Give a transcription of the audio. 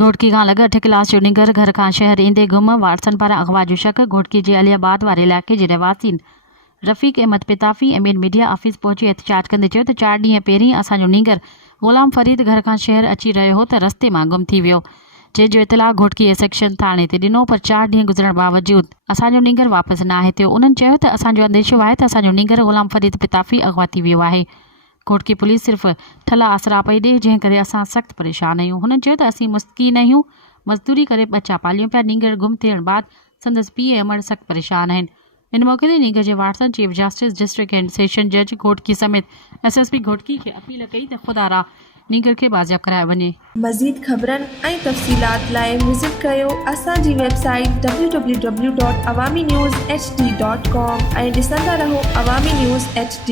घोटकी खां लॻ 8 क्लास जो निंगर घर खां शहर ईंदे गुम। वाटसन पारां अगवा जो शक। घोटकी जे अलियाबाद वारे इलाइक़े जे रहवासी रफ़ीक अहमद पिताफ़ी एमएन मीडिया ऑफिस पहुची एहतजाज कंदे चयो त 4 ॾींहं पहिरीं असांजो निंगर ग़ुलाम फरीद घर खां शहर अची रहियो हो त रस्ते मां गुम थी वियो, जंहिंजो इतलाउ घोटकी सेक्शन थाणे ते ॾिनो, पर 4 ॾींहं गुज़रण बावजूद असांजो निंगर वापसि न आहे थियो। उन्हनि चयो त असांजो अंदेशो आहे त असांजो निंगर ग़ुलाम फरीद पिताफ़ी अगवा थी वियो आहे। घोटकी पुलिस सिर्फ़ु ठला आसरा पई ॾिए, जंहिं करे असां सख़्तु परेशान आहियूं। हुननि चयो त असीं मुस्कीन आहियूं, मज़दूरी करे बचा पालियूं पिया। निंगर गुम थियण बाद संदसि पीउ अमर सख़्तु परेशान आहिनि। इन मौक़े ते निंगर जे वाटसन chief justice district and session जज घोटकी समेत एसएसपी घोटकी खे अपील कई त ख़ुदारा निंगर खे बाज़ियाब करायो वञे। मज़ीद ख़बरनि ऐं तफ़सीलात लाइ विज़िट कयो असांजी वेबसाइट www.awamiNewsHD.com ऐं ॾिसंदा रहो अवामी न्यूज़ HD।